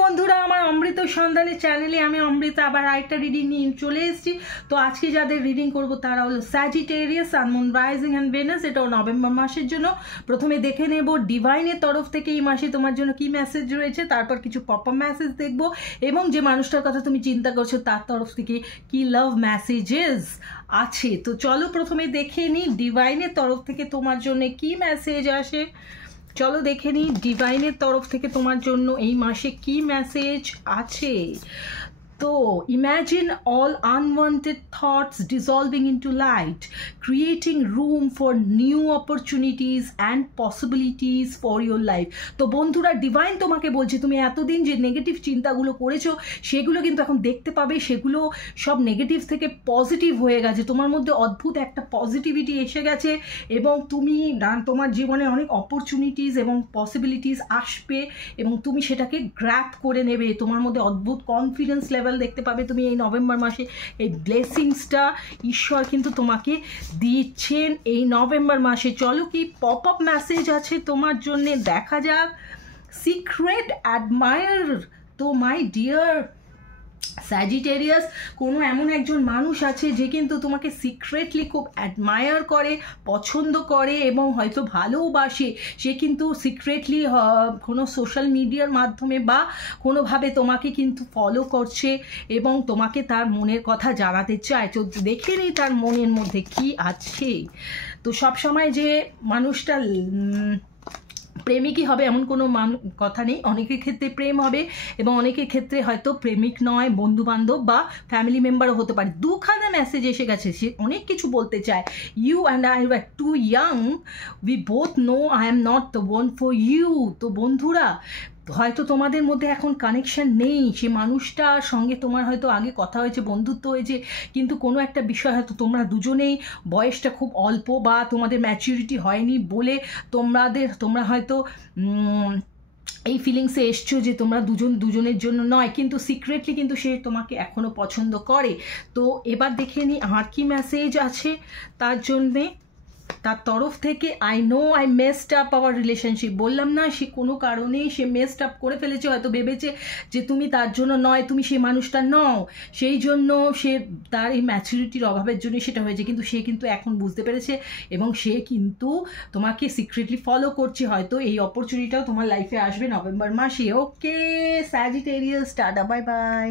বন্ধুরা, আমার অমৃত সন্ধানের চ্যানেলে আমি অমৃতা আবার আরেকটা রিডিং নিয়ে চলে এসেছি। তো আজকে যাদের রিডিং করব তারা হলো Sagittarius, sun, moon, rising and Venus. এটাও নভেম্বর মাসের জন্য। প্রথমে দেখে নেব ডিভাইনের তরফ থেকে এই মাসে তোমার জন্য কি মেসেজ রয়েছে, তারপর কিছু পপ আপ মেসেজ দেখব এবং যে মানুষটার কথা তুমি চিন্তা করছো তার তরফ থেকে কি লাভ মেসেজেস আছে। তো চলো প্রথমে দেখে নিই ডিভাইনের তরফ থেকে তোমার জন্য কি মেসেজ আসে। চলো দেখে নিই ডিভাইনের তরফ থেকে তোমার জন্য এই মাসে কি মেসেজ আছে। তো imagine all unwanted thoughts dissolving into light, creating room for new opportunities and possibilities for your life. তো বন্ধুরা, ডিভাইন তোমাকে বলছে তুমি এতদিন যে নেগেটিভ চিন্তাগুলো করেছো সেগুলো কিন্তু এখন দেখতে পাবে, সেগুলো সব নেগেটিভ থেকে পজিটিভ হয়ে গেছে। তোমার মধ্যে অদ্ভুত একটা পজিটিভিটি এসে গেছে এবং তুমি তোমার জীবনে অনেক অপরচুনিটিস এবং পসিবিলিটিস আসবে এবং তুমি সেটাকে গ্র্যাব করে নেবে। তোমার মধ্যে অদ্ভুত কনফিডেন্স লেভেল দেখতে পাবে তুমি এই নভেম্বর মাসে। এই ব্লেসিংসটা ঈশ্বর কিন্তু তোমাকে দিচ্ছেন এই নভেম্বর মাসে। চলো কি পপ আপ মেসেজ আছে তোমার জন্য দেখা যাক। Secret admire. তো মাই ডিয়ার স্যাজিটেরিয়াস, কোনো এমন একজন মানুষ আছে যে কিন্তু তোমাকে সিক্রেটলি খুব অ্যাডমায়ার করে, পছন্দ করে এবং হয়তো ভালোবাসে। সে কিন্তু সিক্রেটলি কোনো সোশ্যাল মিডিয়ার মাধ্যমে বা কোনোভাবে তোমাকে কিন্তু ফলো করছে এবং তোমাকে তার মনের কথা জানাতে চায়। তো দেখে নিই তার মনের মধ্যে কি আছে। তো সবসময় যে মানুষটা প্রেমিকই হবে এমন কোনো কথা নেই। অনেকের ক্ষেত্রে প্রেম হবে এবং অনেকের ক্ষেত্রে হয়তো প্রেমিক নয়, বন্ধুবান্ধব বা ফ্যামিলি মেম্বারও হতে পারে। দুখানা মেসেজ এসে গেছে, সে অনেক কিছু বলতে চায়। You and I were too young, we both know I am not the one for you. তো বন্ধুরা, হয়তো তোমাদের মধ্যে এখন কানেকশন নেই, সে মানুষটার সঙ্গে তোমার হয়তো আগে কথা হয়েছে, বন্ধুত্ব হয়েছে, কিন্তু কোনো একটা বিষয় হয়তো তোমরা দুজনেই বয়সটা খুব অল্প বা তোমাদের ম্যাচুরিটি হয়নি বলে তোমরা হয়তো এই ফিলিংসে এসছো যে তোমরা দুজনের জন্য নয়, কিন্তু সিক্রেটলি কিন্তু সে তোমাকে এখনও পছন্দ করে। তো এবার দেখে নিই আর কি মেসেজ আছে তার জন্যে তার তরফ থেকে। I know I messed up our relationship. বললাম না, সে কোনো কারণেই সে মেসড আপ করে ফেলেছে, হয়তো ভেবেছে যে তুমি তার জন্য নয়, তুমি সেই মানুষটা নও, সেই জন্য সে তার এই ম্যাচুরিটির অভাবের জন্য সেটা হয়েছে। কিন্তু সে কিন্তু এখন বুঝতে পেরেছে এবং সে কিন্তু তোমাকে সিক্রেটলি ফলো করছে। হয়তো এই অপরচুনিটিটাও তোমার লাইফে আসবে নভেম্বর মাসে। ওকে স্যাজিটেরিয়াস, টাটা, বাই বাই।